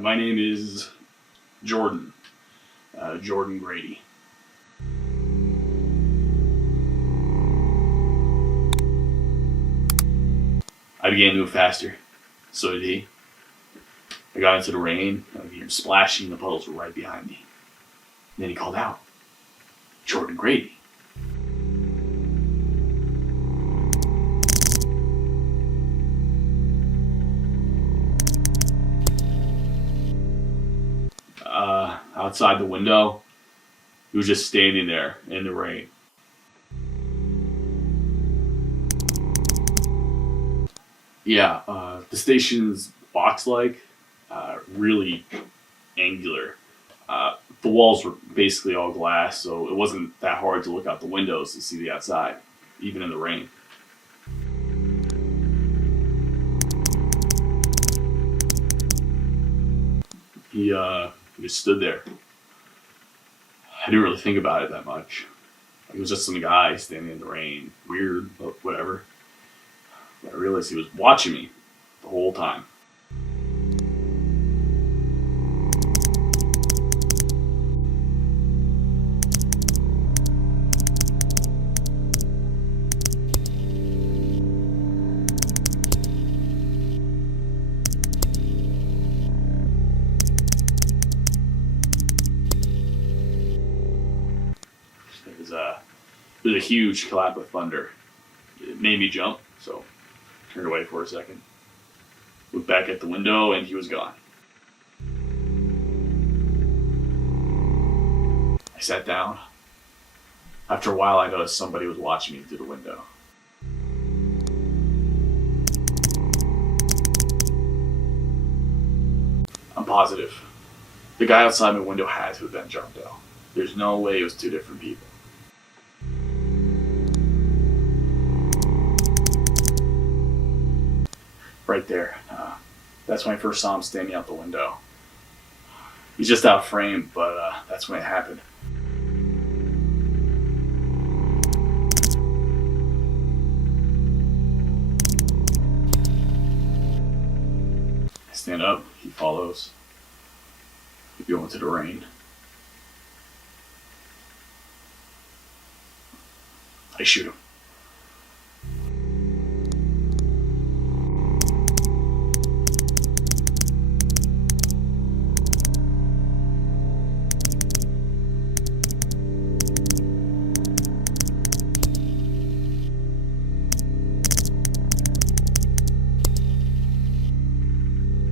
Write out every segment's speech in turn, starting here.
My name is Jordan. Jordan Grady. I began to move faster. So did he. I got into the rain. I could hear him splashing. The puddles were right behind me. And then he called out, Jordan Grady. Outside the window, he was just standing there in the rain. Yeah, the station's box-like, really angular. The walls were basically all glass, so it wasn't that hard to look out the windows to see the outside, even in the rain. He just stood there. I didn't really think about it that much. He was just some guy standing in the rain. Weird, but whatever. But I realized he was watching me the whole time. It was a huge clap of thunder. It made me jump, so I turned away for a second. Looked back at the window, and he was gone. I sat down. After a while, I noticed somebody was watching me through the window. I'm positive. The guy outside my window had to have been John Doe. There's no way it was two different people. Right there. That's when I first saw him standing out the window. He's just out of frame, but that's when it happened. I stand up, he follows. We go into the rain. I shoot him.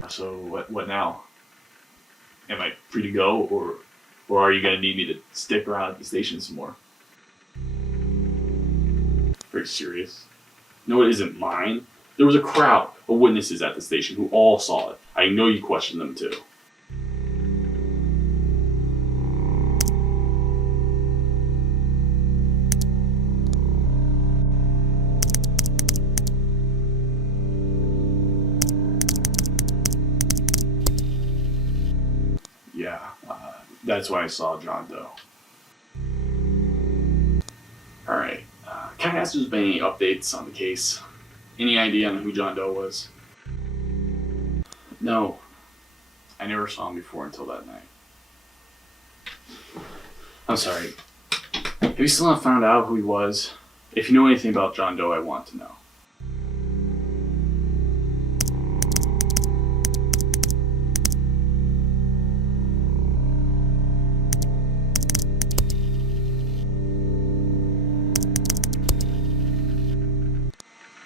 So what now? Am I free to go, or are you gonna need me to stick around at the station some more? Very serious. No, it isn't mine. There was a crowd of witnesses at the station who all saw it. I know you questioned them too. Yeah, that's when I saw John Doe. Alright, can I ask if there's been any updates on the case? Any idea on who John Doe was? No, I never saw him before until that night. I'm sorry. Have you still not found out who he was? If you know anything about John Doe, I want to know.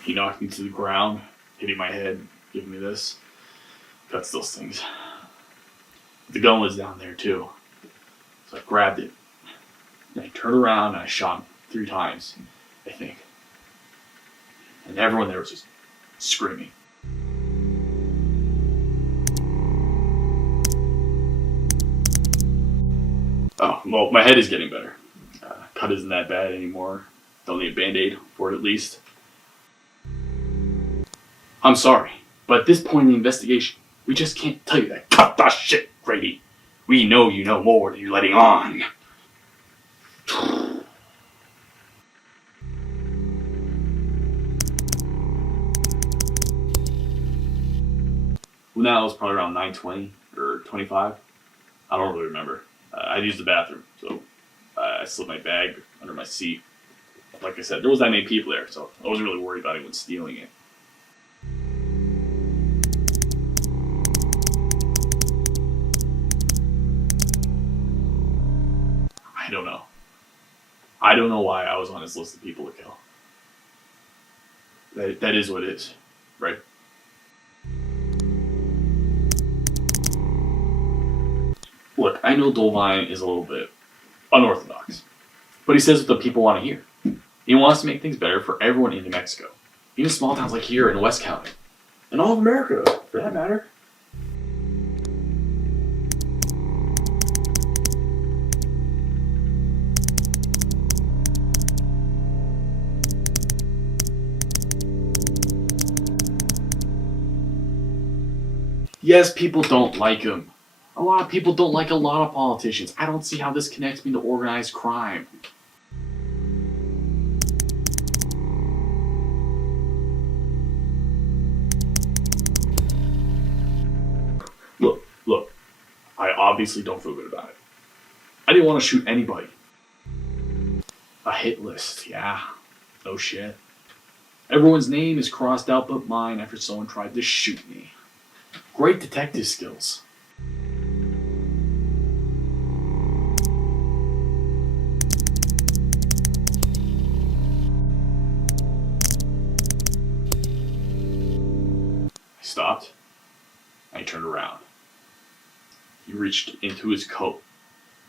He knocked me to the ground, hitting my head, giving me this. That still stings. The gun was down there too. So I grabbed it. And I turned around and I shot him 3 times, I think. And everyone there was just screaming. Oh, well, my head is getting better. Cut isn't that bad anymore. Don't need a Band-Aid for it at least. I'm sorry, but at this point in the investigation, we just can't tell you that. Cut the shit, Grady. We know you know more than you're letting on. Well, now it's probably around 9:20 or 25. I don't really remember. I used the bathroom, so I slipped my bag under my seat. Like I said, there wasn't that many people there, so I wasn't really worried about anyone stealing it. I don't know. I don't know why I was on this list of people to kill. That is what it is, right? Look, I know Dolvine is a little bit unorthodox, but he says what the people want to hear. He wants to make things better for everyone in New Mexico, even small towns like here in West County, and all of America, for that matter. Yes, people don't like him. A lot of people don't like a lot of politicians. I don't see how this connects me to organized crime. Look, I obviously don't feel good about it. I didn't want to shoot anybody. A hit list, yeah. No shit. Everyone's name is crossed out but mine after someone tried to shoot me. Great detective skills. I stopped. I turned around. He reached into his coat.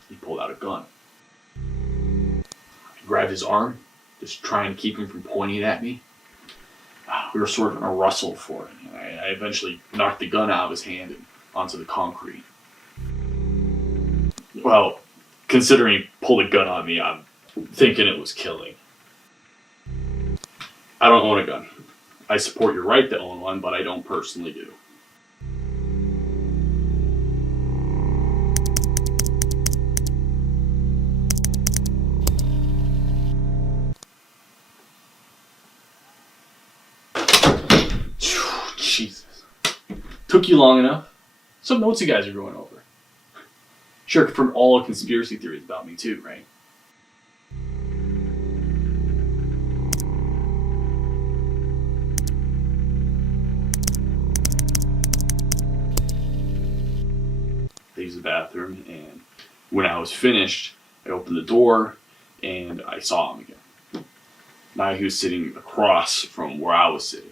He pulled out a gun. I grabbed his arm, just trying to keep him from pointing it at me. We were sort of in a rustle for it, and I eventually knocked the gun out of his hand and onto the concrete. Well, considering he pulled a gun on me, I'm thinking it was killing. I don't own a gun. I support your right to own one, but I don't personally do. Jesus. Took you long enough. Some notes you guys are going over. Sure, from all conspiracy theories about me too, right? I used the bathroom, and when I was finished, I opened the door, and I saw him again. Now he was sitting across from where I was sitting.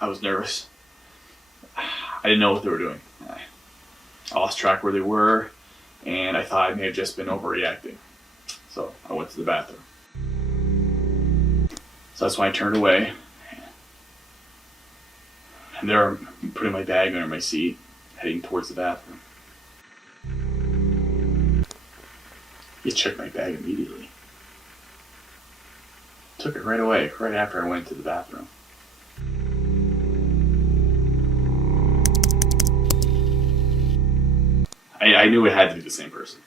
I was nervous. I didn't know what they were doing. I lost track where they were, and I thought I may have just been overreacting. So I went to the bathroom. So that's when I turned away. And there I'm putting my bag under my seat, heading towards the bathroom. He checked my bag immediately. Took it right away, right after I went to the bathroom. I knew it had to be the same person.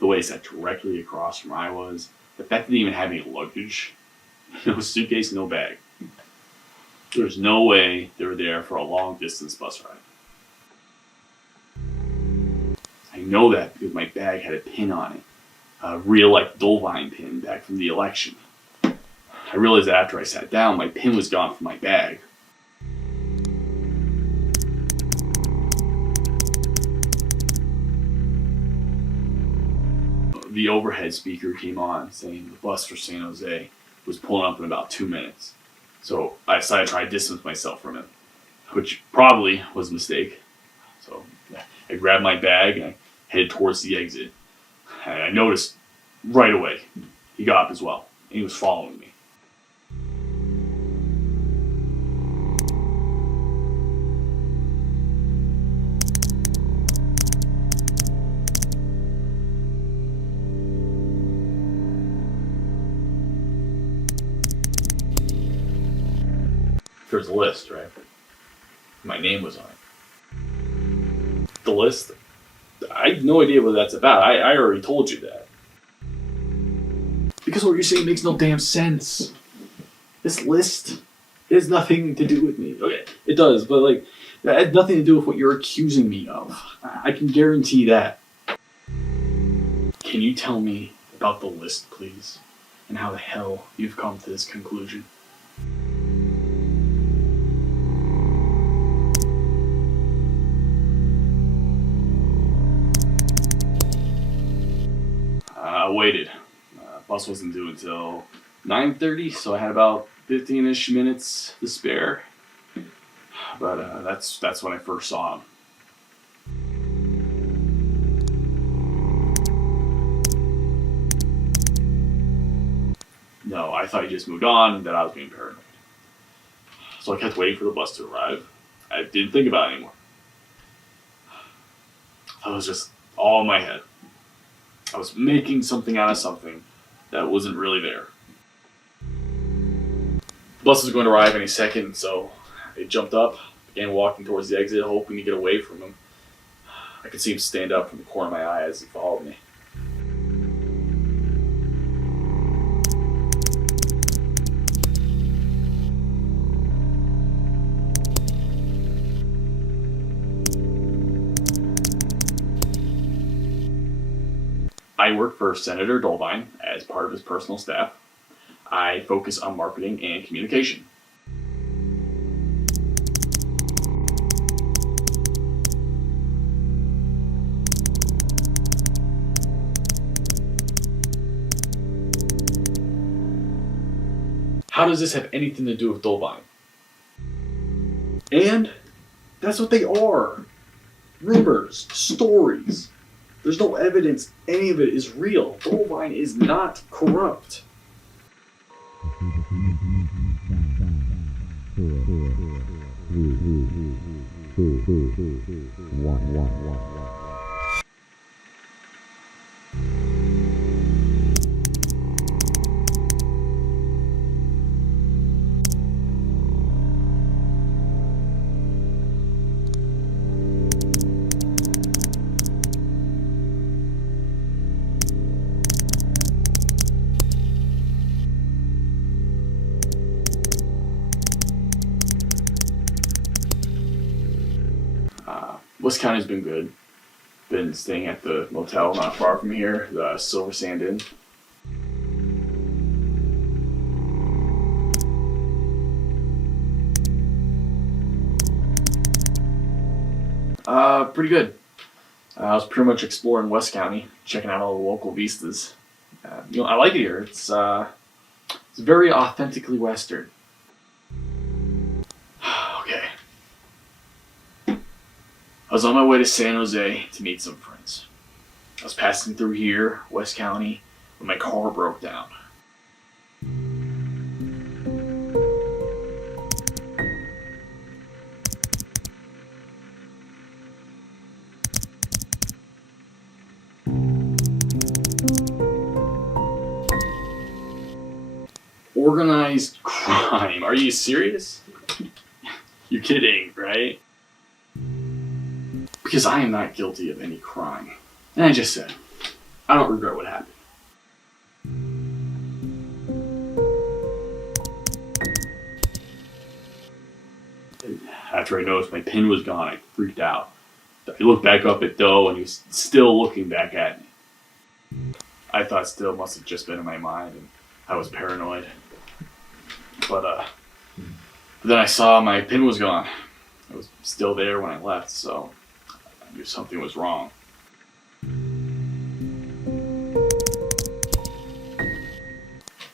The way he sat directly across from where I was. The fact that he didn't even have any luggage. No suitcase, no bag. There's no way they were there for a long distance bus ride. I know that because my bag had a pin on it. A real Dolvine pin back from the election. I realized that after I sat down, my pin was gone from my bag. The overhead speaker came on saying the bus for San Jose was pulling up in about 2 minutes. So I decided to try to distance myself from him, which probably was a mistake. So I grabbed my bag and I headed towards the exit. And I noticed right away he got up as well, and he was following me. There's a list, right? My name was on it. The list? I have no idea what that's about. I already told you that. Because what you're saying makes no damn sense. This list has nothing to do with me. Okay, it does, but That had nothing to do with what you're accusing me of. I can guarantee that. Can you tell me about the list, please? And how the hell you've come to this conclusion? I waited. Bus wasn't due until 9:30, so I had about 15-ish minutes to spare. But that's when I first saw him. No, I thought he just moved on and that I was being paranoid. So I kept waiting for the bus to arrive. I didn't think about it anymore. I was just all in my head. I was making something out of something that wasn't really there. The bus was going to arrive any second, so I jumped up, began walking towards the exit, hoping to get away from him. I could see him stand up from the corner of my eye as he followed me. I work for Senator Dolbein as part of his personal staff. I focus on marketing and communication. How does this have anything to do with Dolbein? And that's what they are. Rumors, stories. There's no evidence any of it is real. Dolbein is not corrupt. West County's been good. Been staying at the motel not far from here, the Silver Sand Inn. Pretty good. I was pretty much exploring West County, checking out all the local vistas. I like it here. It's very authentically Western. Okay. I was on my way to San Jose to meet some friends. I was passing through here, West County, when my car broke down. Organized crime. Are you serious? You're kidding, right? Because I am not guilty of any crime. And I just said, I don't regret what happened. After I noticed my pin was gone, I freaked out. I looked back up at Doe and he was still looking back at me. I thought still must have just been in my mind and I was paranoid. But then I saw my pin was gone. It was still there when I left, so I knew something was wrong.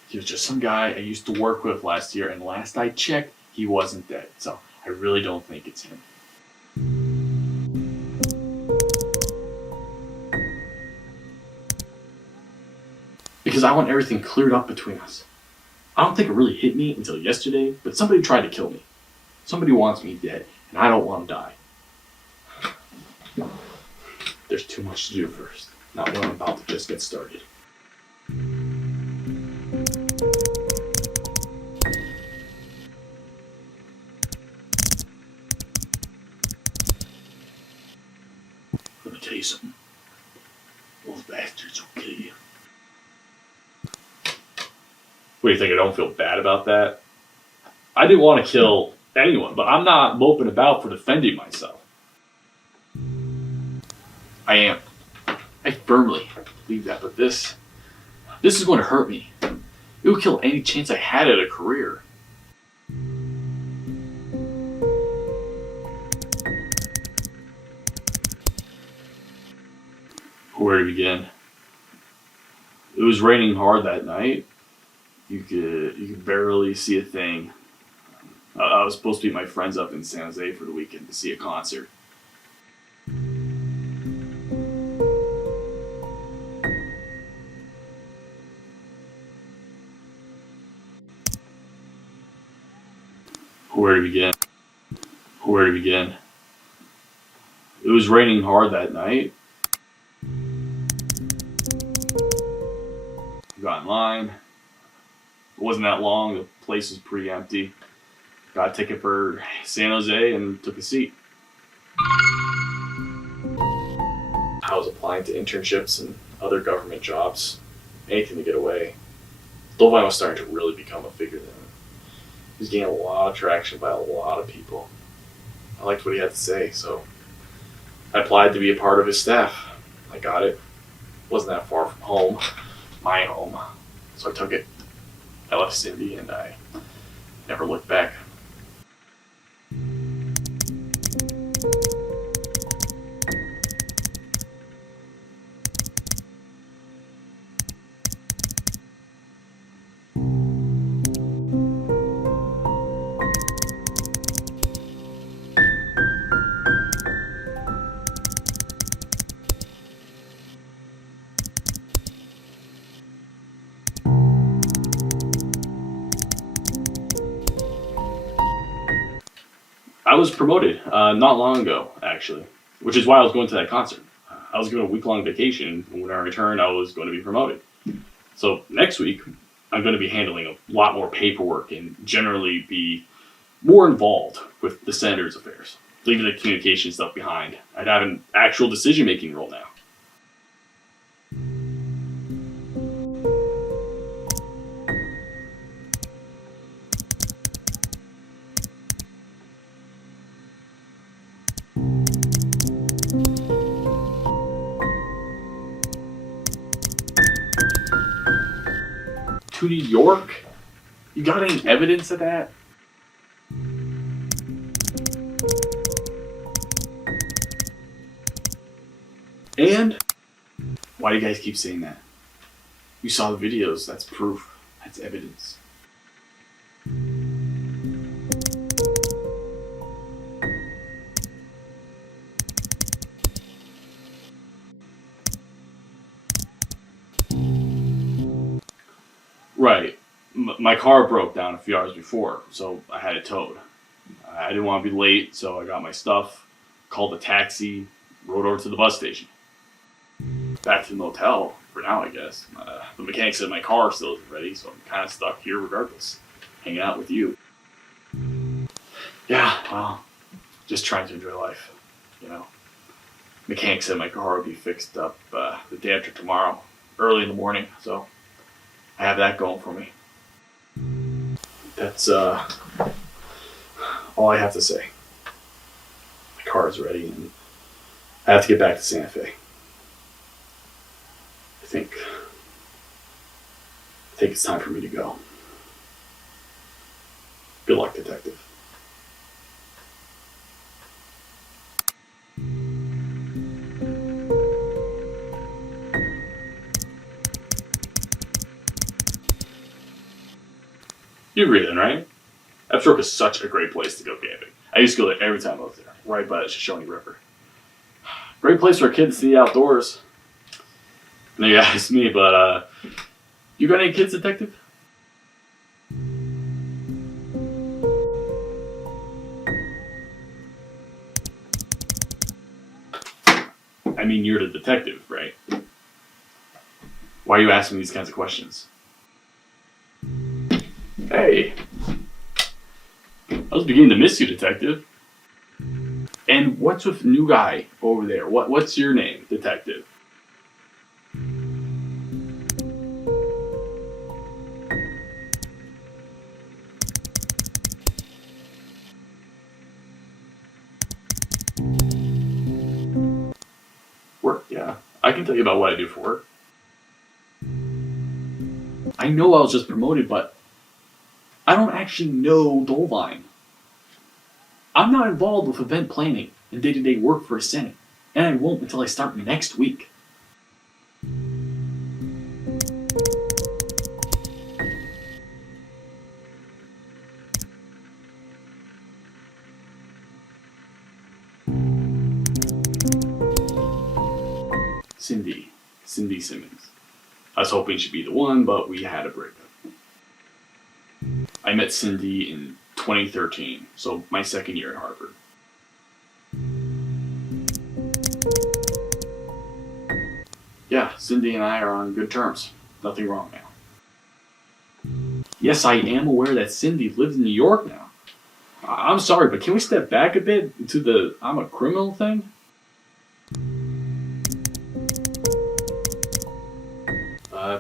He was just some guy I used to work with last year, and last I checked, he wasn't dead. So I really don't think it's him. Because I want everything cleared up between us. I don't think it really hit me until yesterday, but somebody tried to kill me. Somebody wants me dead, and I don't want to die. There's too much to do first, not when I'm about to just get started. Let me tell you something. Those bastards will kill you. What do you think? I don't feel bad about that? I didn't want to kill anyone, but I'm not moping about for defending myself. I am. I firmly believe that, but this is going to hurt me. It would kill any chance I had at a career. Where to begin? It was raining hard that night. You could barely see a thing. I was supposed to meet my friends up in San Jose for the weekend to see a concert. Where to begin? Where to begin? It was raining hard that night. Got in line. It wasn't that long. The place was pretty empty. Got a ticket for San Jose and took a seat. I was applying to internships and other government jobs. Anything to get away. Dovine was starting to really become a figure then. He was gaining a lot of traction by a lot of people. I liked what he had to say, so I applied to be a part of his staff. I got it. Wasn't that far from home. My home. So I took it. I left Cindy and I never looked back. I was promoted not long ago, actually, which is why I was going to that concert. I was given a week-long vacation, and when I returned, I was going to be promoted. So next week, I'm going to be handling a lot more paperwork and generally be more involved with the senator's affairs, leaving the communication stuff behind. I'd have an actual decision-making role now. To New York? You got any evidence of that? And? Why do you guys keep saying that? You saw the videos, that's proof. That's evidence. Right. My car broke down a few hours before, so I had it towed. I didn't want to be late, so I got my stuff, called a taxi, rode over to the bus station. Back to the motel, for now, I guess. The mechanic said my car still isn't ready, so I'm kind of stuck here regardless, hanging out with you. Yeah, well, just trying to enjoy life, you know. Mechanic said my car would be fixed up the day after tomorrow, early in the morning, so I have that going for me. That's all I have to say. My car is ready and I have to get back to Santa Fe. I think it's time for me to go. Good luck, detective. You agree then, right? Epsrook is such a great place to go camping. I used to go there every time I was there, right by the Shoshone River. Great place for a kid to see the outdoors. No, you asked me, but you got any kids, detective? I mean, you're the detective, right? Why are you asking these kinds of questions? Hey, I was beginning to miss you, detective. And what's with new guy over there? What's your name, detective? can tell you about what I do for work. I know I was just promoted, but I don't actually know Dolvine. I'm not involved with event planning and day-to-day work for a Senate, and I won't until I start next week. Cindy Simmons. I was hoping she'd be the one, but we had a breakup. I met Cindy in 2013, so my second year at Harvard. Yeah, Cindy and I are on good terms. Nothing wrong now. Yes, I am aware that Cindy lives in New York now. I'm sorry, but can we step back a bit into the I'm a criminal thing?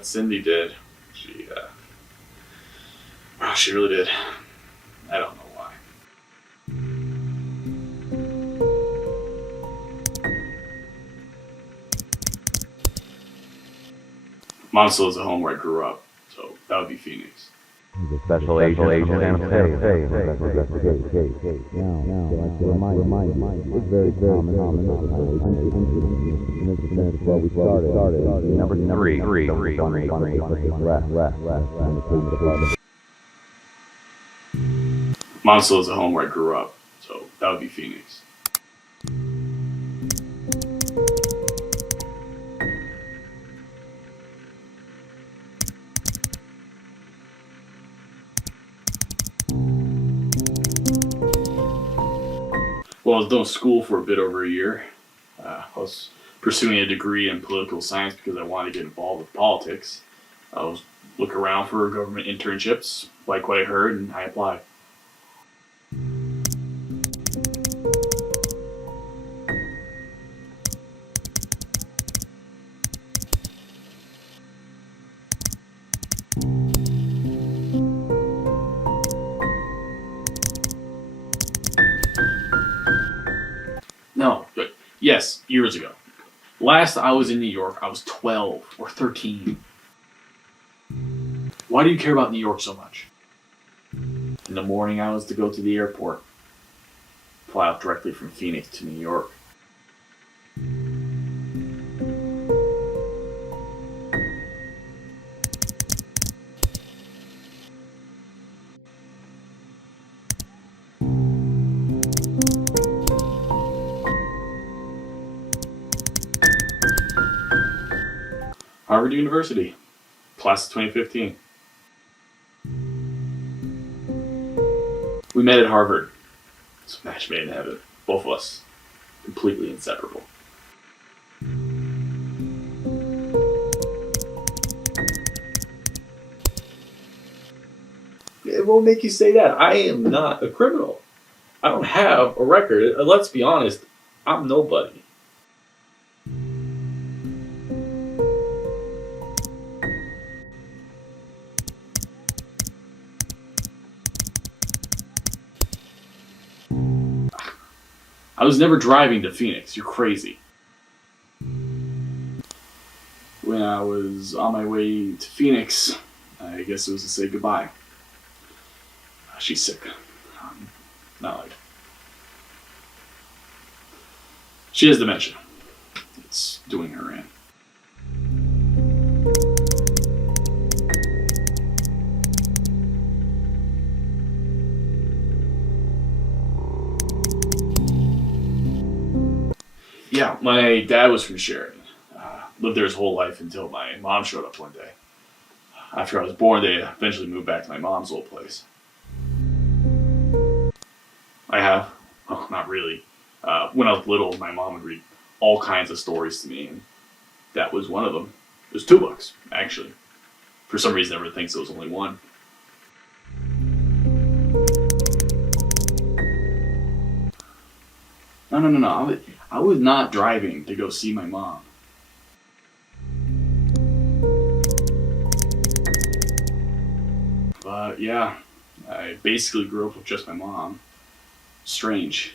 Cindy did. She really did. I don't know why. Mom still has a home where I grew up, so that would be Phoenix. The special agent and Now, to remind you, it's very common. Well, we started. Number three. Mom still has a home where I grew up, so that would be Phoenix. Well, I was doing school for a bit over a year. I was pursuing a degree in political science because I wanted to get involved with politics. I was looking around for government internships, like what I heard, and I applied. No, but yes, years ago. Last I was in New York, I was 12 or 13. Why do you care about New York so much? In the morning, I was to go to the airport, fly out directly from Phoenix to New York. Harvard University, class of 2015. We met at Harvard. It's a match made in heaven. Both of us, completely inseparable. It won't make you say that. I am not a criminal. I don't have a record. Let's be honest, I'm nobody. I was never driving to Phoenix. You're crazy. When I was on my way to Phoenix, I guess it was to say goodbye. She's sick. Not like. She has dementia. It's doing her in. Yeah, my dad was from Sheridan. Lived there his whole life until my mom showed up one day. After I was born, they eventually moved back to my mom's old place. I have. Oh, not really. When I was little, my mom would read all kinds of stories to me, and that was one of them. It was 2 books, actually. For some reason, everyone thinks it was only one. No. I was not driving to go see my mom. But yeah, I basically grew up with just my mom. Strange,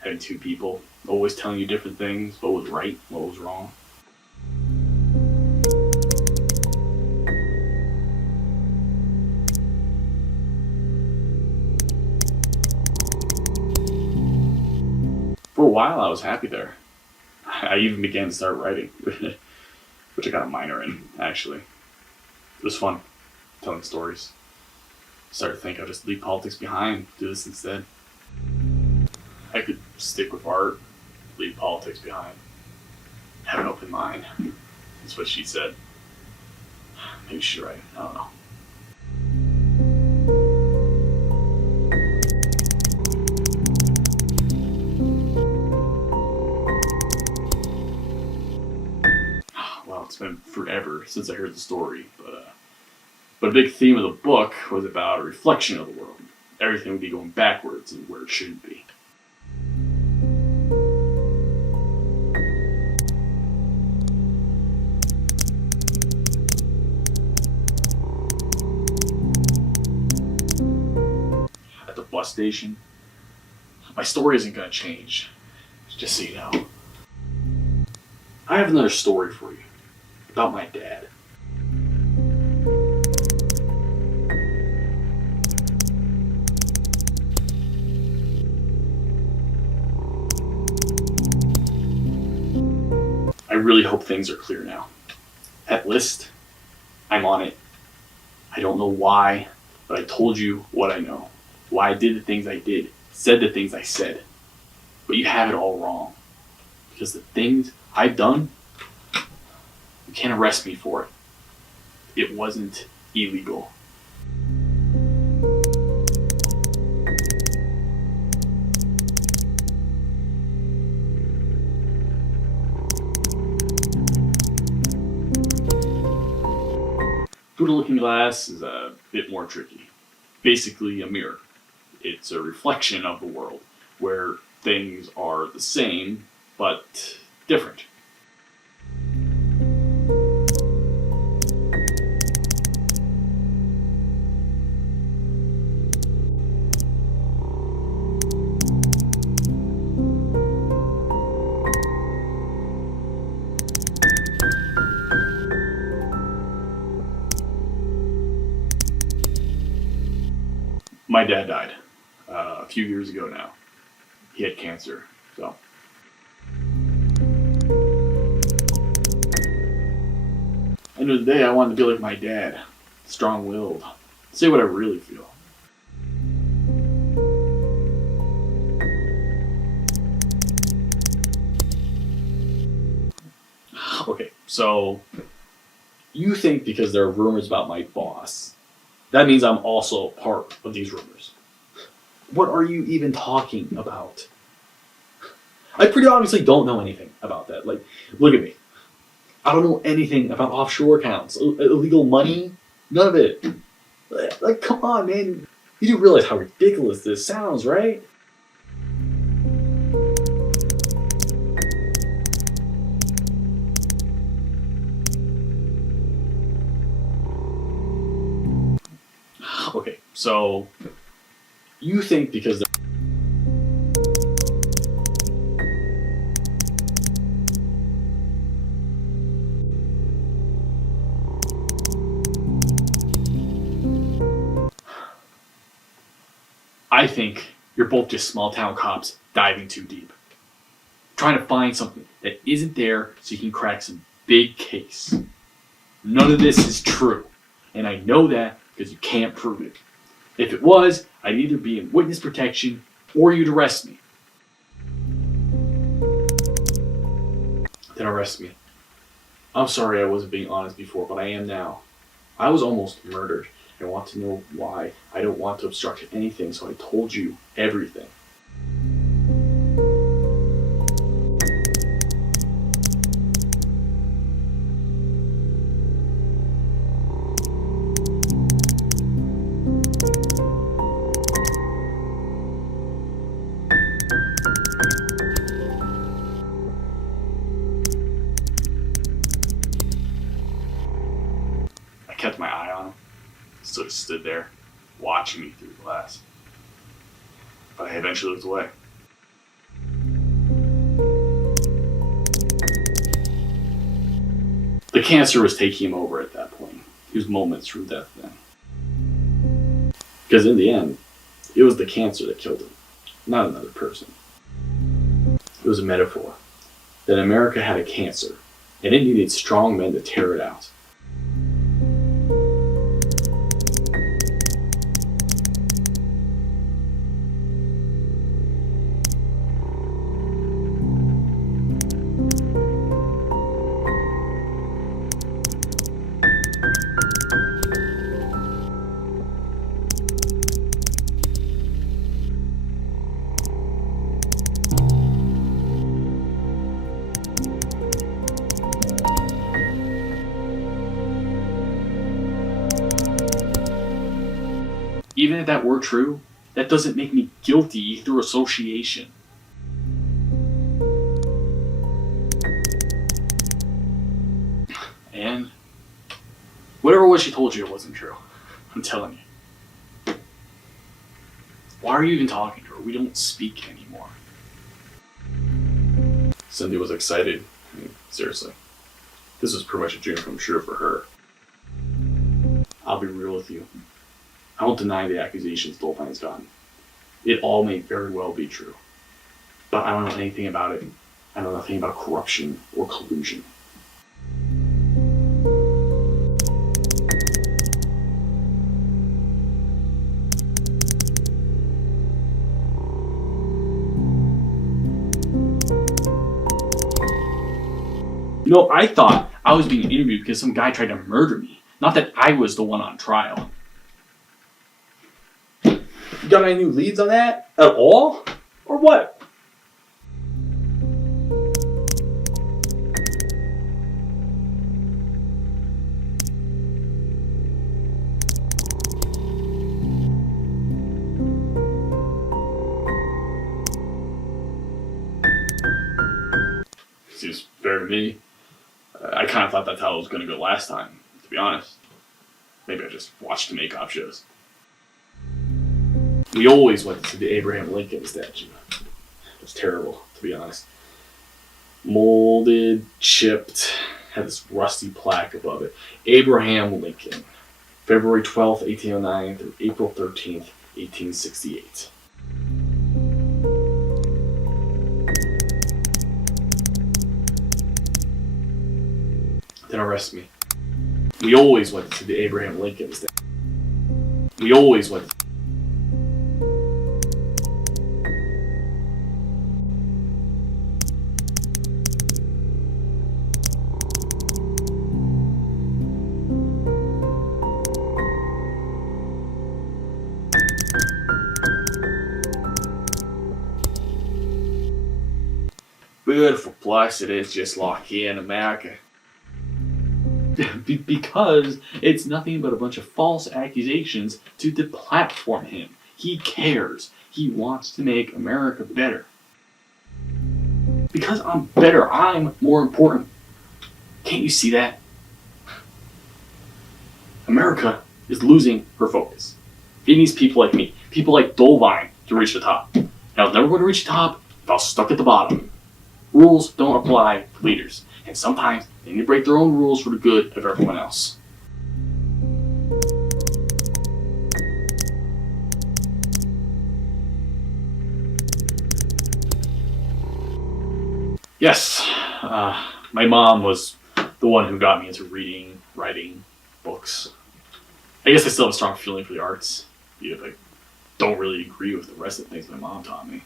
having 2 people, always telling you different things, what was right, what was wrong. For a while, I was happy there. I even began to start writing, which I got a minor in, actually. It was fun, telling stories. Started to think I'll just leave politics behind, do this instead. I could stick with art, leave politics behind, have an open mind. That's what she said. Maybe she's right. I don't know. Well, it's been forever since I heard the story, but a big theme of the book was about a reflection of the world. Everything would be going backwards and where it shouldn't be. At the bus station, my story isn't going to change, just so you know. I have another story for you about my dad. I really hope things are clear now. That list, I'm on it. I don't know why, but I told you what I know. Why I did the things I did, said the things I said. But you have it all wrong. Because the things I've done, you can't arrest me for it. It wasn't illegal. Buddha Looking Glass is a bit more tricky. Basically a mirror. It's a reflection of the world, where things are the same, but different. My dad died a few years ago now. He had cancer, so. End of the day, I wanted to be like my dad, strong-willed, say what I really feel. Okay, so you think because there are rumors about my boss, that means I'm also part of these rumors. What are you even talking about? I pretty obviously don't know anything about that. Like, look at me. I don't know anything about offshore accounts, illegal money, none of it. Like, come on, man. You do realize how ridiculous this sounds, right? Okay, so you think because I think you're both just small town cops diving too deep. Trying to find something that isn't there so you can crack some big case. None of this is true. And I know that because you can't prove it. If it was, I'd either be in witness protection or you'd arrest me. Then arrest me. I'm sorry I wasn't being honest before, but I am now. I was almost murdered. I want to know why. I don't want to obstruct anything, so I told you everything. I kept my eye on him. Sort of stood there, watching me through the glass. But I eventually looked away. The cancer was taking him over at that point. He was moments from death then. Because in the end, it was the cancer that killed him, not another person. It was a metaphor that America had a cancer, and it needed strong men to tear it out. Even if that were true, that doesn't make me guilty through association. And whatever it was she told you, it wasn't true. I'm telling you. Why are you even talking to her? We don't speak anymore. Cindy was excited. I mean, seriously. This was pretty much a dream come true for her. I'll be real with you. I won't deny the accusations Dolphine's gotten. It all may very well be true. But I don't know anything about it. I know nothing about corruption or collusion. You know, I thought I was being interviewed because some guy tried to murder me. Not that I was the one on trial. You got any new leads on that? At all? Or what? Seems fair to me. I kind of thought that's how it was going to go last time, to be honest. Maybe I just watched the make-up shows. We always went to the Abraham Lincoln statue. It was terrible, to be honest. Molded, chipped, had this rusty plaque above it. Abraham Lincoln, February 12th, 1809 through April 13th, 1868. Then arrest me. We always went to the Abraham Lincoln statue. We always went to beautiful place it is, just like here in America. Because it's nothing but a bunch of false accusations to deplatform him. He cares. He wants to make America better. Because I'm better, I'm more important. Can't you see that? America is losing her focus. It needs people like me, people like Dolvine, to reach the top. And I was never going to reach the top if I was stuck at the bottom. Rules don't apply to leaders, and sometimes they need to break their own rules for the good of everyone else. Yes, my mom was the one who got me into reading, writing, books. I guess I still have a strong feeling for the arts, even if I don't really agree with the rest of the things my mom taught me.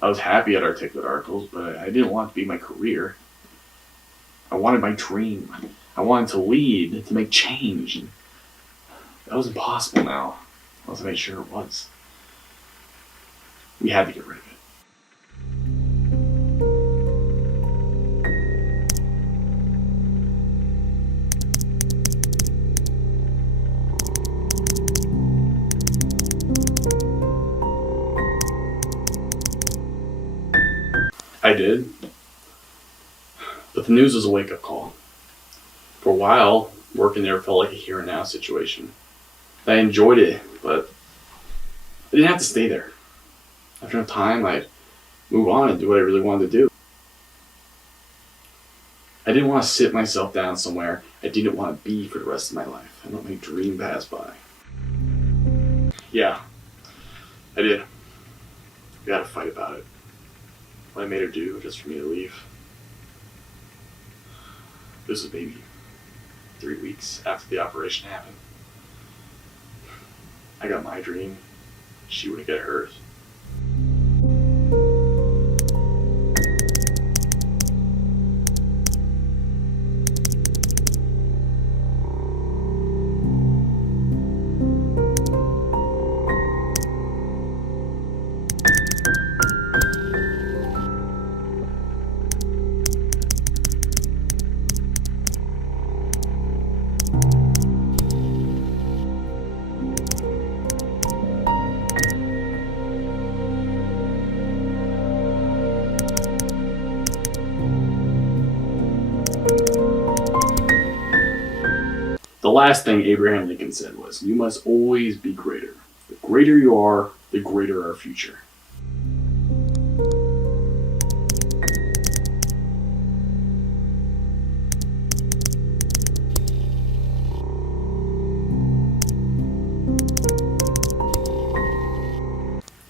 I was happy at articulate articles, but I didn't want it to be my career. I wanted my dream. I wanted to lead, to make change. And that was impossible now, unless I made sure it was. We had to get rid of it. I did. But the news was a wake-up call. For a while, working there felt like a here and now situation. I enjoyed it, but I didn't have to stay there. After a time, I'd move on and do what I really wanted to do. I didn't want to sit myself down somewhere I didn't want to be for the rest of my life. I let my dream pass by. Yeah, I did. We had a fight about it. What I made her do just for me to leave. This was maybe 3 weeks after the operation happened. I got my dream. She wouldn't get hers. The last thing Abraham Lincoln said was, "You must always be greater. The greater you are, the greater our future."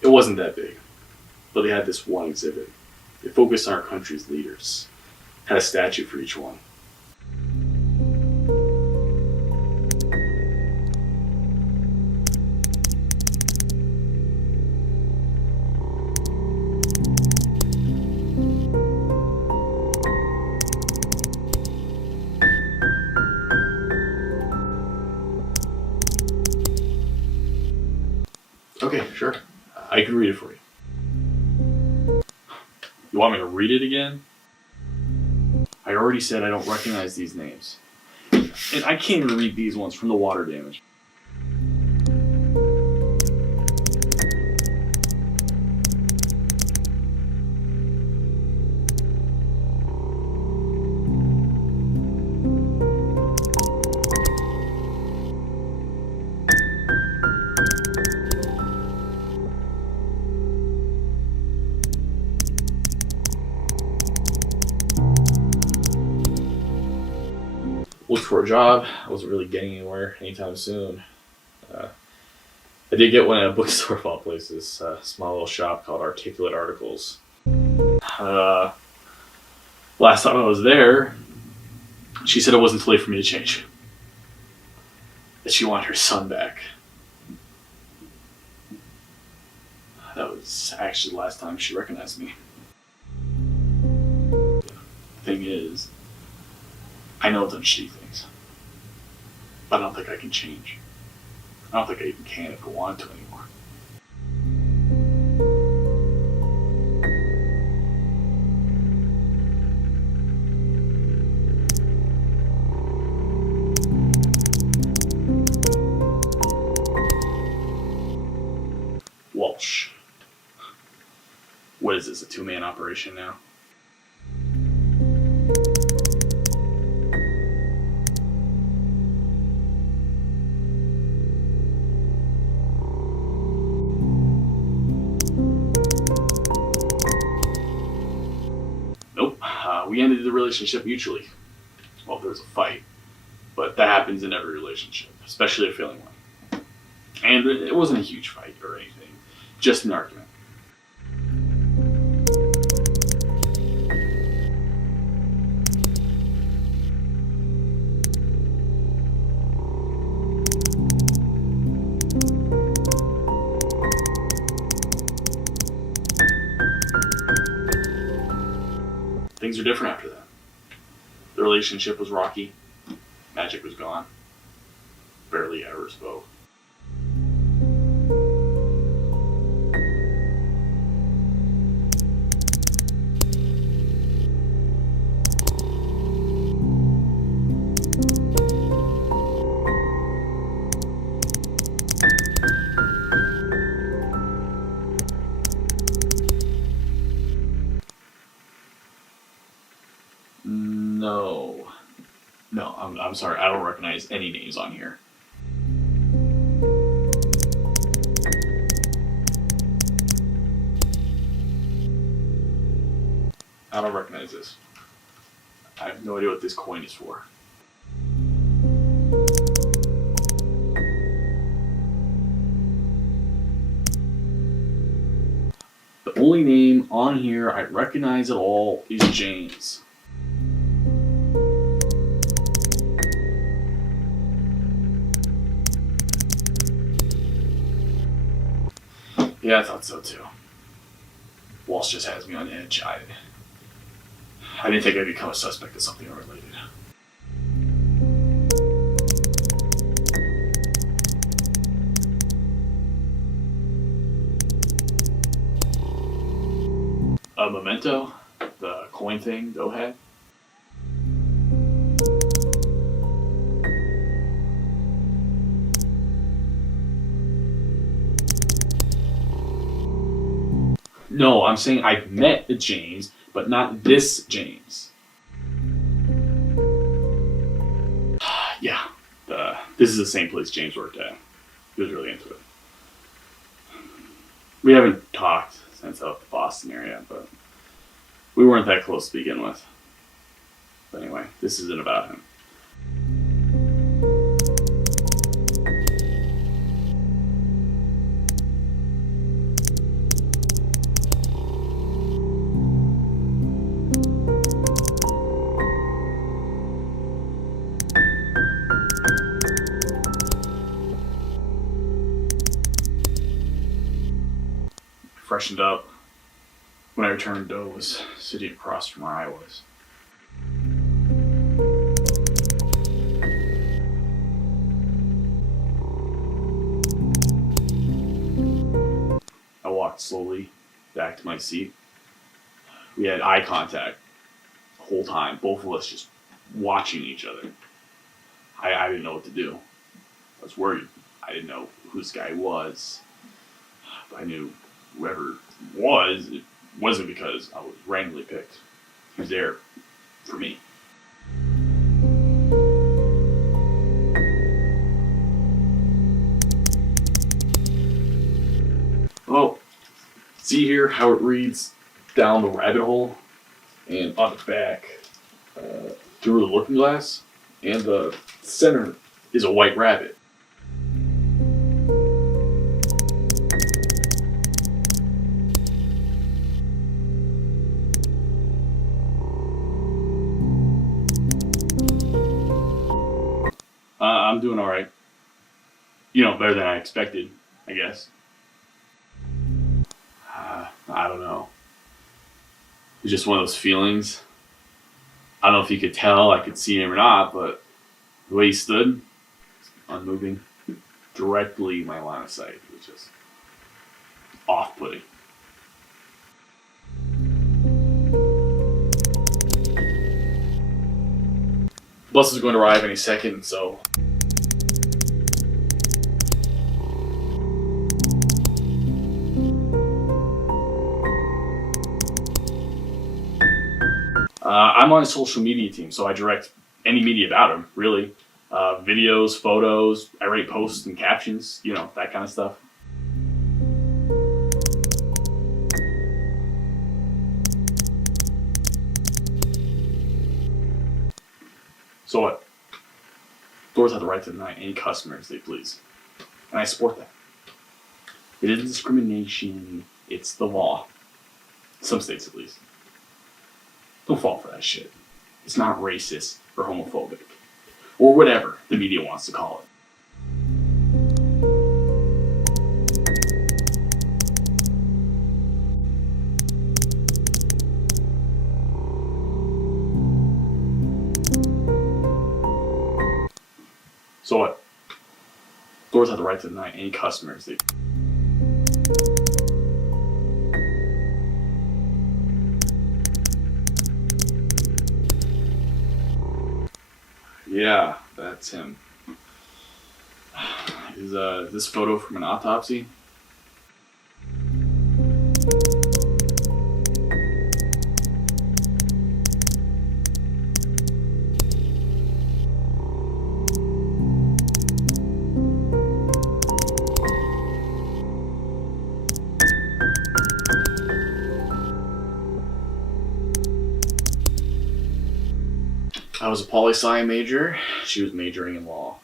It wasn't that big, but they had this one exhibit. They focused on our country's leaders, had a statue for each one. Okay, sure. I can read it for you. You want me to read it again? I already said I don't recognize these names. And I can't even read these ones from the water damage. Looked for a job. I wasn't really getting anywhere anytime soon. I did get one at a bookstore of all places, a small little shop called Articulate Articles. Last time I was there, she said it wasn't too late for me to change. That she wanted her son back. That was actually the last time she recognized me. The thing is, I know I've done shitty things, but I don't think I can change. I don't think I even can if I wanted to anymore. Walsh. What is this, a 2-man operation now? Nope. We ended the relationship mutually. Well, there was a fight, but that happens in every relationship, especially a failing one. And it wasn't a huge fight or anything, just an argument. Things are different after that. The relationship was rocky. Magic was gone. Barely ever spoke. No, I'm sorry. I don't recognize any names on here. I don't recognize this. I have no idea what this coin is for. The only name on here I recognize at all is James. Yeah, I thought so too. Walsh just has me on edge. I didn't think I'd become a suspect of something unrelated. A memento, the coin thing Doe had. No, I'm saying I've met the James, but not this James. Yeah, this is the same place James worked at. He was really into it. We haven't talked since out the Boston area, but we weren't that close to begin with. But anyway, this isn't about him. Freshened up. When I returned, Doe was sitting across from where I was. I walked slowly back to my seat. We had eye contact the whole time, both of us just watching each other. I didn't know what to do. I was worried. I didn't know who this guy was. But I knew whoever it wasn't because I was randomly picked. He was there for me. Well, see here how it reads down the rabbit hole and on the back through the looking glass, and the center is a white rabbit. I'm doing all right. Better than I expected, I guess. I don't know. It's just one of those feelings. I don't know if you could tell I could see him or not, but the way he stood, unmoving, directly in my line of sight, it was just off-putting. Bus is going to arrive any second, so I'm on a social media team, so I direct any media about him, really. Videos, photos, I write posts and captions, that kind of stuff. So what? Stores have the right to deny any customers they please. And I support that. It isn't discrimination, it's the law. Some states at least. Don't fall for that shit. It's not racist or homophobic. Or whatever the media wants to call it. So what? Stores have the right to deny any customers they... Yeah, that's him. Is this photo from an autopsy? I was a poli-sci major. She was majoring in law.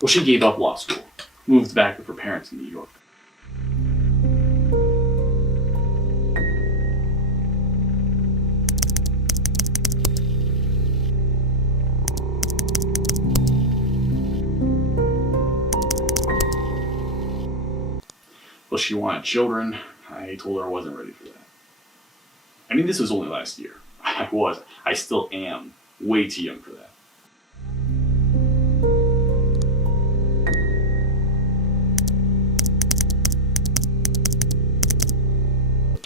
Well, she gave up law school, moved back with her parents in New York. Well, she wanted children. I told her I wasn't ready for that. I mean, this was only last year. I still am way too young for that.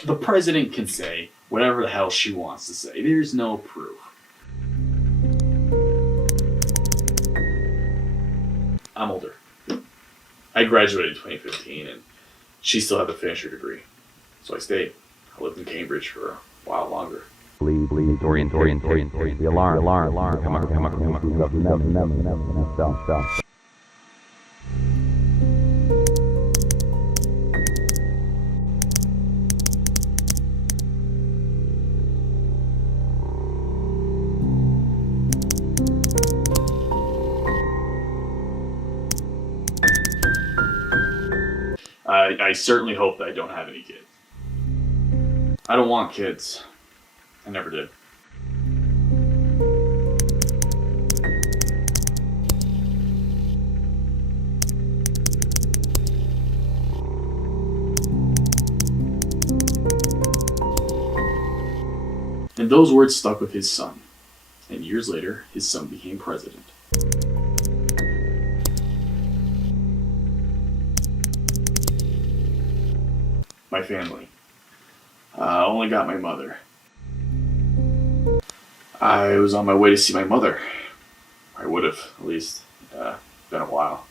The president can say whatever the hell she wants to say. There's no proof. I'm older. I graduated in 2015 and she still had to finish her degree. So I stayed. I lived in Cambridge for a while longer. Please, orient. The alarm. Come on. Stop. I certainly hope that I don't have any kids. I don't want kids. I never did. And those words stuck with his son. And years later, his son became president. My family. Only got my mother. I was on my way to see my mother. I would have, at least. Been a while.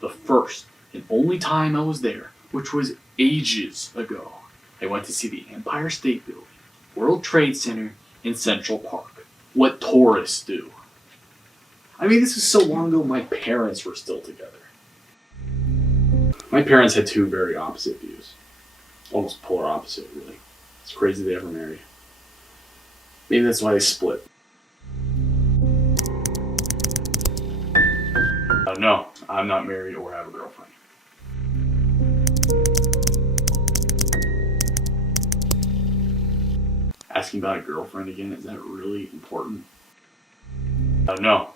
The first and only time I was there, which was ages ago, I went to see the Empire State Building, World Trade Center, and Central Park. What tourists do. I mean, this was so long ago my parents were still together. My parents had two very opposite views. Almost polar opposite, really. It's crazy they ever married. Maybe that's why they split. No, I'm not married or have a girlfriend. Asking about a girlfriend again, is that really important? No.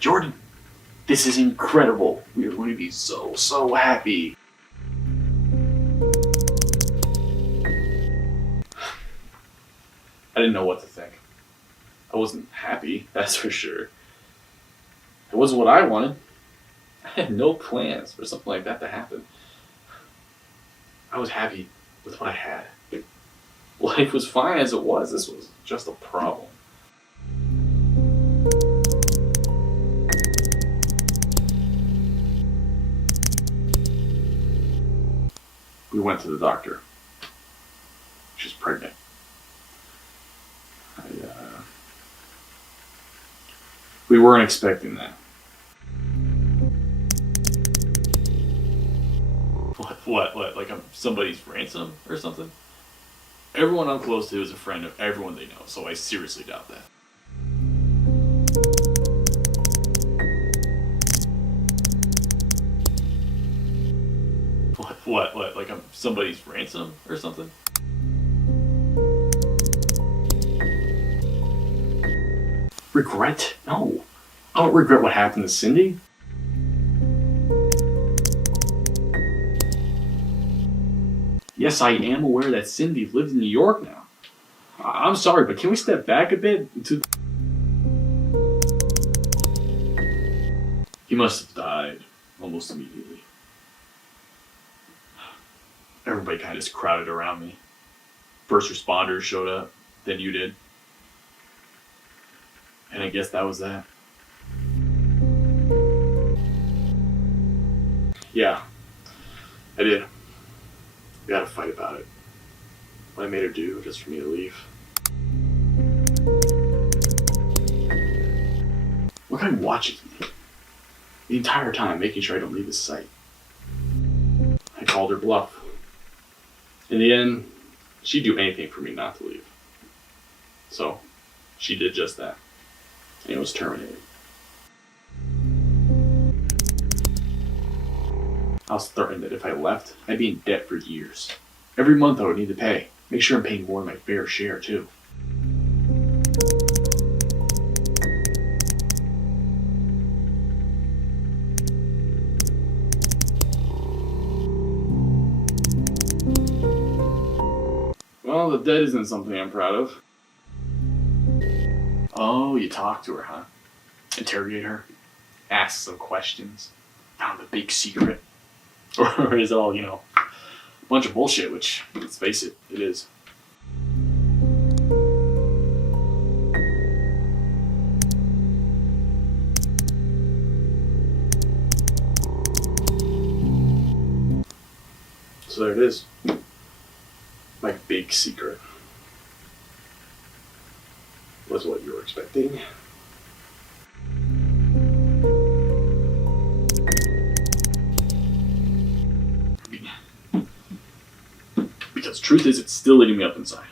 Jordan, this is incredible. We are going to be so happy. I didn't know what to think. I wasn't happy, that's for sure. It wasn't what I wanted. I had no plans for something like that to happen. I was happy with what I had. Life was fine as it was. This was just a problem. We went to the doctor. She's pregnant. We weren't expecting that. What? Like I'm somebody's ransom or something? Everyone I'm close to is a friend of everyone they know, so I seriously doubt that. What? Like I'm somebody's ransom or something? Regret? No. I don't regret what happened to Cindy. Yes, I am aware that Cindy lives in New York now. I'm sorry, but can we step back a bit? He must have died almost immediately. Everybody kind of just crowded around me. First responders showed up, then you did. And I guess that was that. Yeah, I did. We had a fight about it. What I made her do just for me to leave. probably watches me the entire time, making sure I don't leave his sight. I called her bluff. In the end, she'd do anything for me not to leave. So, she did just that. And it was terminated. I was threatened that if I left, I'd be in debt for years. Every month I would need to pay. Make sure I'm paying more than my fair share, too. Well, the debt isn't something I'm proud of. Oh, you talked to her, huh? Interrogate her? Ask some questions? Found the big secret? Or is it all, a bunch of bullshit, which, let's face it, it is. So there it is. My big secret. Was what you were expecting. Because truth is, it's still eating me up inside.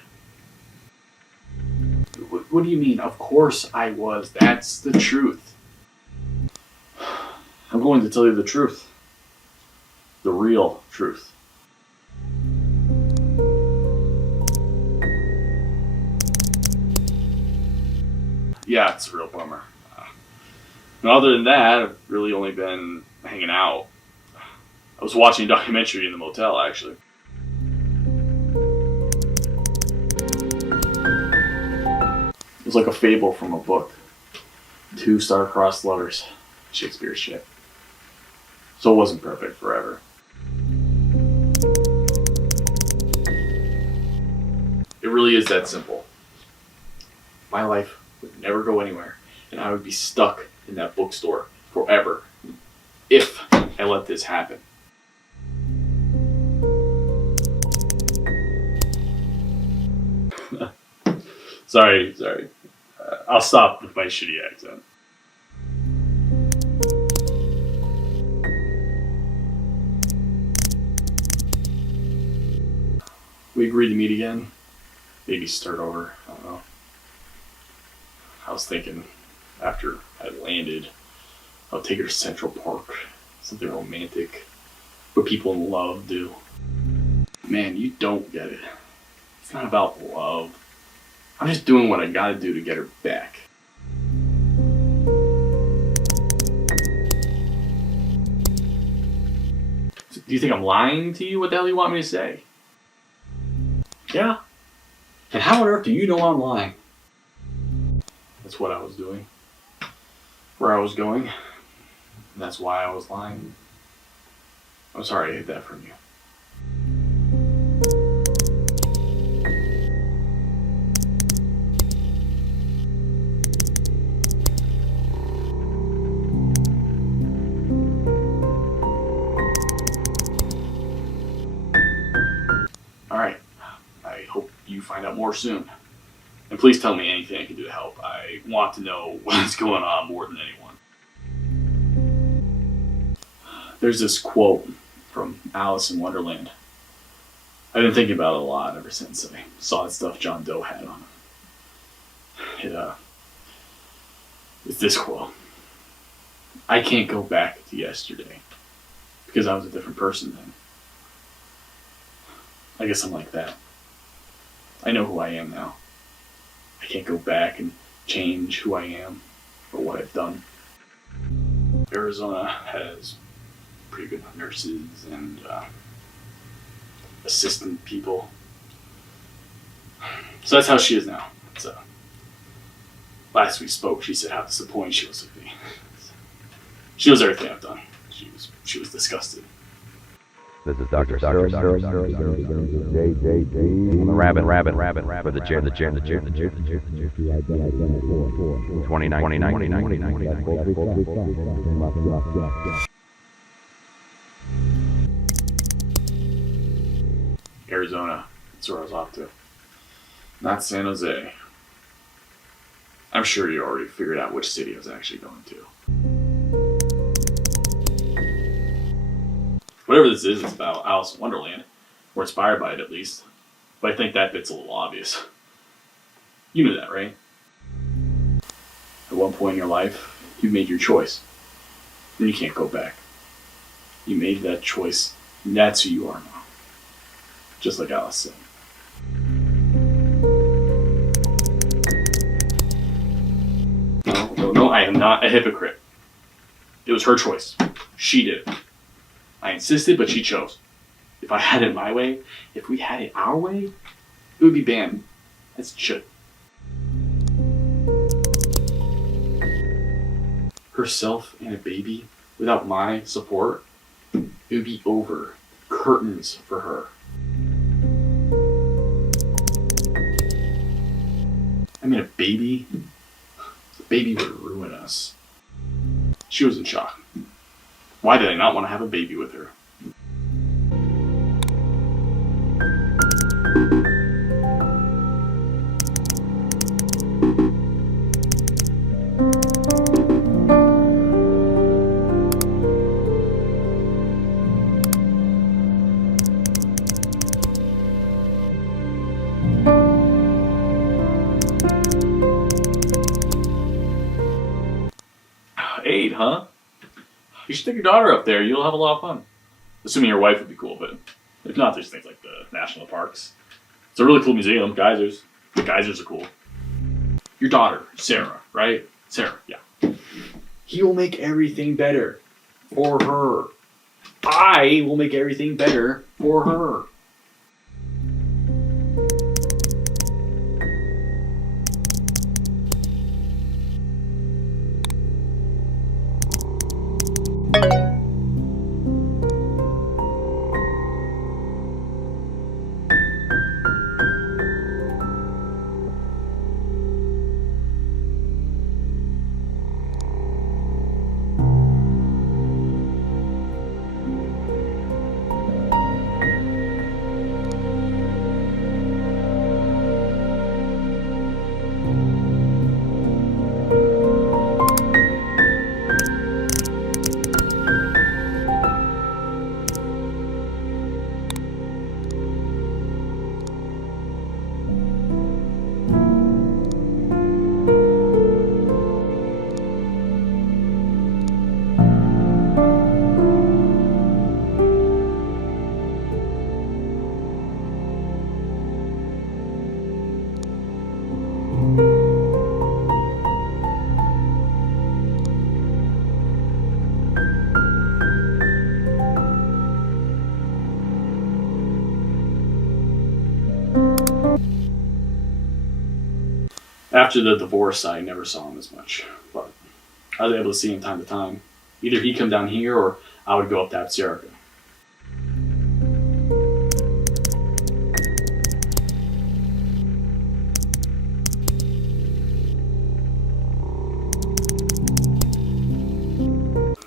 What do you mean? Of course I was. That's the truth. I'm going to tell you the truth. The real truth. Yeah, it's a real bummer. And other than that, I've really only been hanging out. I was watching a documentary in the motel, actually. It was like a fable from a book. 2 star-crossed lovers. Shakespeare's shit. So it wasn't perfect forever. It really is that simple. My life would never go anywhere, and I would be stuck in that bookstore forever if I let this happen. Sorry. I'll stop with my shitty accent. We agreed to meet again. Maybe start over. I don't know. I was thinking after I landed, I'll take her to Central Park. Something romantic. What people in love do. Man, you don't get it. It's not about love. I'm just doing what I gotta do to get her back. Do you think I'm lying to you? What the hell do you want me to say? Yeah? And how on earth do you know I'm lying? That's what I was doing. Where I was going. That's why I was lying. I'm sorry I hid that from you. Alright. I hope you find out more soon. And please tell me anything I can do to help. I want to know what's going on more than anyone. There's this quote from Alice in Wonderland. I've been thinking about it a lot ever since I saw the stuff John Doe had on him. It's this quote. I can't go back to yesterday because I was a different person then. I guess I'm like that. I know who I am now. I can't go back and change who I am or what I've done. Arizona has pretty good nurses and assistant people. So that's how she is now. So last we spoke, she said how disappointed she was with me. She knows everything I've done. She was disgusted. This is Dr. JJJ on the rabbit for the chair. 29. Arizona. That's where I was off to. Not San Jose. I'm sure you already figured out which city I was actually going to. Whatever this is, it's about Alice in Wonderland, or inspired by it at least. But I think that bit's a little obvious. You knew that, right? At one point in your life, you made your choice. And you can't go back. You made that choice, and that's who you are now. Just like Alice said. No, I am not a hypocrite. It was her choice. She did it. I insisted, but she chose. If I had it my way, if we had it our way, it would be banned. As it should. Herself and a baby, without my support, it would be over. Curtains for her. I mean, a baby would ruin us. She was in shock. Why did I not want to have a baby with her? Eight, huh? You should take your daughter up there. You'll have a lot of fun. Assuming your wife would be cool, but if not, there's things like the national parks. It's a really cool museum. Geysers. The geysers are cool. Your daughter, Sarah, right? Sarah, yeah. He will make everything better for her. I will make everything better for her. After the divorce, I never saw him as much, but I was able to see him time to time. Either he'd come down here or I would go up to Abserica.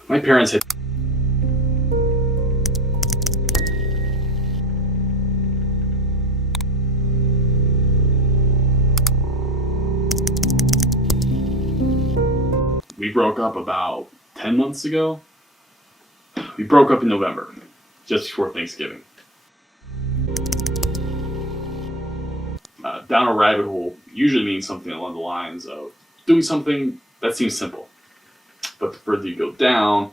My parents had we broke up about 10 months ago. We broke up in November, just before Thanksgiving. Down a rabbit hole usually means something along the lines of doing something that seems simple. But the further you go down,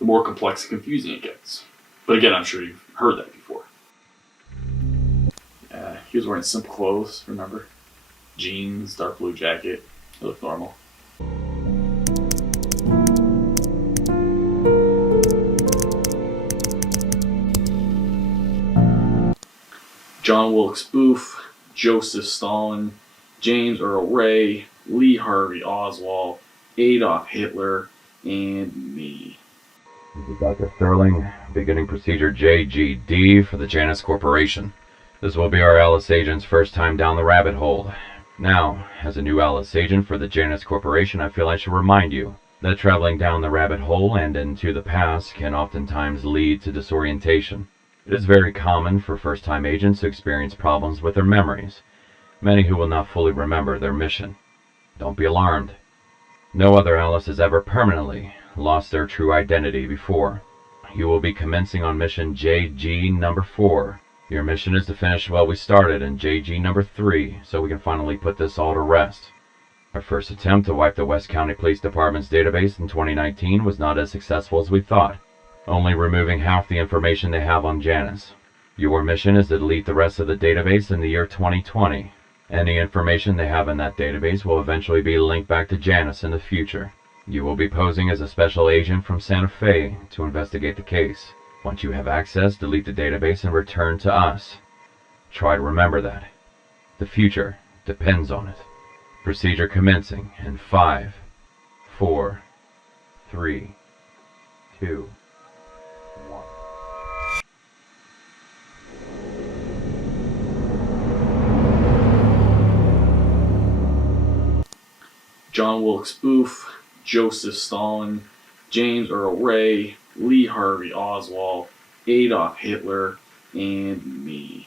the more complex and confusing it gets. But again, I'm sure you've heard that before. He was wearing simple clothes, remember? Jeans, dark blue jacket. It looked normal. John Wilkes Booth, Joseph Stalin, James Earl Ray, Lee Harvey Oswald, Adolf Hitler, and me. This is Dr. Sterling, beginning procedure JGD for the Janus Corporation. This will be our Alice agent's first time down the rabbit hole. Now, as a new Alice agent for the Janus Corporation, I feel I should remind you that traveling down the rabbit hole and into the past can oftentimes lead to disorientation. It is very common for first-time agents to experience problems with their memories, many who will not fully remember their mission. Don't be alarmed. No other Alice has ever permanently lost their true identity before. You will be commencing on mission JG number 4. Your mission is to finish what we started in JG number 3, so we can finally put this all to rest. Our first attempt to wipe the West County Police Department's database in 2019 was not as successful as we thought, only removing half the information they have on Janice. Your mission is to delete the rest of the database in the year 2020. Any information they have in that database will eventually be linked back to Janice in the future. You will be posing as a special agent from Santa Fe to investigate the case. Once you have access, delete the database and return to us. Try to remember that. The future depends on it. Procedure commencing in 5, 4, 3, 2, 1. John Wilkes Booth, Joseph Stalin, James Earl Ray, Lee Harvey Oswald, Adolf Hitler, and me.